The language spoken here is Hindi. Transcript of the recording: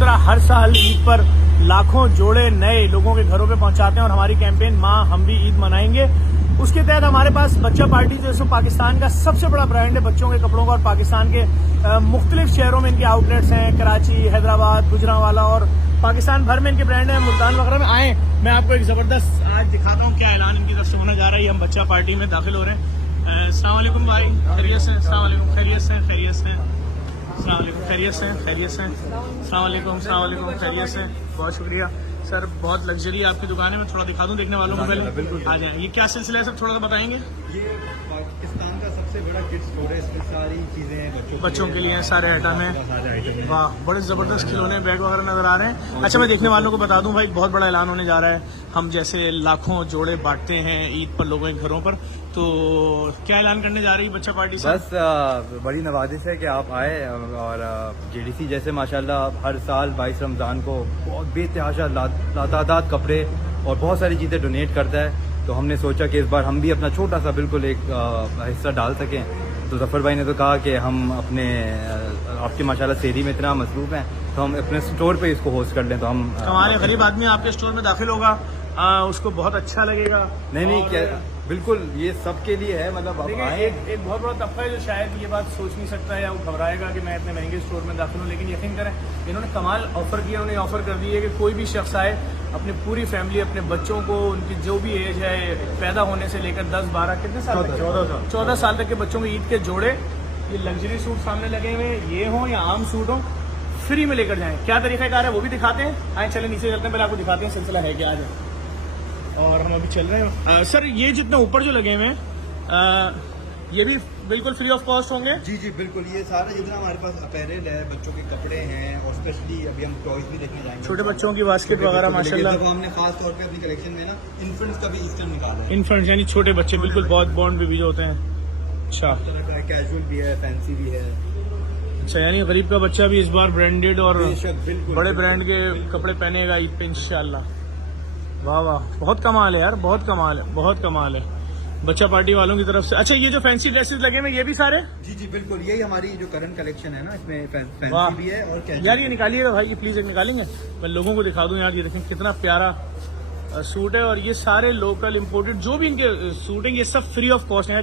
तरह हर साल ईद पर लाखों जोड़े नए लोगों के घरों पे पहुंचाते हैं और हमारी कैंपेन माँ हम भी ईद मनाएंगे, उसके तहत हमारे पास बच्चा पार्टी जो पाकिस्तान का सबसे बड़ा ब्रांड है बच्चों के कपड़ों का और पाकिस्तान के मुख्तलिफ शहरों में इनके आउटलेट्स हैं, कराची, हैदराबाद, गुजरांवाला और पाकिस्तान भर में इनके ब्रांड हैं, मुल्तान वगैरह में। आए मैं आपको एक जबरदस्त आज दिखाता हूँ क्या ऐलान इनकी तरफ से होने जा रहा है। हम बच्चा पार्टी में दाखिल हो रहे हैं। अस्सलाम वालेकुम भाई, खैरियत से? अस्सलाम वालेकुम, खैरियत से? खैरियत से? अस्सलाम वालेकुम, खैरियत से? खैरियत से? अस्सलाम वालेकुम, खैरियत से? बहुत शुक्रिया सर, बहुत लग्जरी आपकी दुकान है। मैं थोड़ा दिखा दूं देखने वालों को, पहले आ जाए। ये क्या सिलसिला है सर, थोड़ा सा बताएंगे? ये पाकिस्तान का सबसे बड़ा किड्स स्टोर है, इसमें सारी चीजें हैं बच्चों के लिए सारे आइटम हैं। वाह, बड़े जबरदस्त खिलौने बैग वगैरह नजर आ रहे हैं। अच्छा, मैं देखने वालों को बता दूं भाई, बहुत बड़ा ऐलान होने जा रहा है। हम जैसे लाखों जोड़े बांटते हैं ईद पर लोगों के घरों पर, तो क्या ऐलान करने जा रही है बच्चा पार्टी? बस बड़ी नवाजिश है कि आप आए और जेडीसी जैसे माशाल्लाह हर साल 22 रमज़ान को बहुत बेतहाशा लातादाद कपड़े और बहुत सारी चीज़ें डोनेट करता है। तो हमने सोचा कि इस बार हम भी अपना छोटा सा बिल्कुल एक हिस्सा डाल सकें। तो जफ़र भाई ने तो कहा कि हम अपने आपके माशाल्लाह सेरी में इतना मसरूफ़ हैं तो हम अपने स्टोर पे इसको होस्ट कर लें। तो हम हमारे गरीब आदमी आपके स्टोर में दाखिल होगा, उसको बहुत अच्छा लगेगा। नहीं क्या बिल्कुल ये सबके लिए है, मतलब एक बहुत बड़ा तबका है जो शायद ये बात सोच नहीं सकता है या वो घबराएगा कि मैं इतने महंगे स्टोर में दाखिल हूँ, लेकिन यकीन करें इन्होंने कमाल ऑफर किया। उन्हें ऑफर कर दी है कि कोई भी शख्स आए, अपनी पूरी फैमिली, अपने बच्चों को, उनकी जो भी एज है पैदा होने से लेकर 10-12 कितने साल तक, 14 साल तक के बच्चों के ईद के जोड़े, ये लग्जरी सूट सामने लगे हुए, ये हों या आम सूट हों, फ्री में लेकर जाएं। क्या तरीक़ाकार है वो भी दिखाते हैं। आए चले नीचे चलते हैं, पहले आपको दिखाते हैं सिलसिला है क्या। आ जाए। और हम अभी चल रहे हैं। सर ये जितने ऊपर जो लगे हुए हैं ये भी बिल्कुल फ्री ऑफ कॉस्ट होंगे? जी बिल्कुल, ये सारा जितना हमारे पास अपैरल है, बच्चों के कपड़े हैं और स्पेशली अभी हम टॉयज भी देखने जाएंगे, छोटे बच्चों की बास्केट वगैरह माशाल्लाह। हमने खास तौर पे अपनी कलेक्शन में ना इन्फेंट्स का भी ईस्टर निकाला है। इन्फेंट्स यानी छोटे बच्चे, बिल्कुल बहुत बॉन्ड भी जो होते हैं। अच्छा, तरह का कैजुअल भी है, फैंसी भी है। अच्छा, यानी गरीब का बच्चा भी इस बार ब्रांडेड और बिल्कुल बड़े ब्रांड के कपड़े पहनेगा ईद पे इंशाल्लाह। वाह वाह, बहुत कमाल है यार, बहुत कमाल है, बहुत कमाल है बच्चा पार्टी वालों की तरफ से। अच्छा, ये जो फैंसी ड्रेसेस लगे हुए ये भी सारे? जी बिल्कुल, यही हमारी जो करंट कलेक्शन है ना, इसमें फैंसी भी है और यार ये निकालिएगा भाई, ये प्लीज एक निकालेंगे, मैं लोगों को दिखा दूं यार। ये देखें कितना प्यारा सूट है और ये सारे लोकल इम्पोर्टेड जो भी इनके सूट हैं ये सब फ्री ऑफ कॉस्ट है।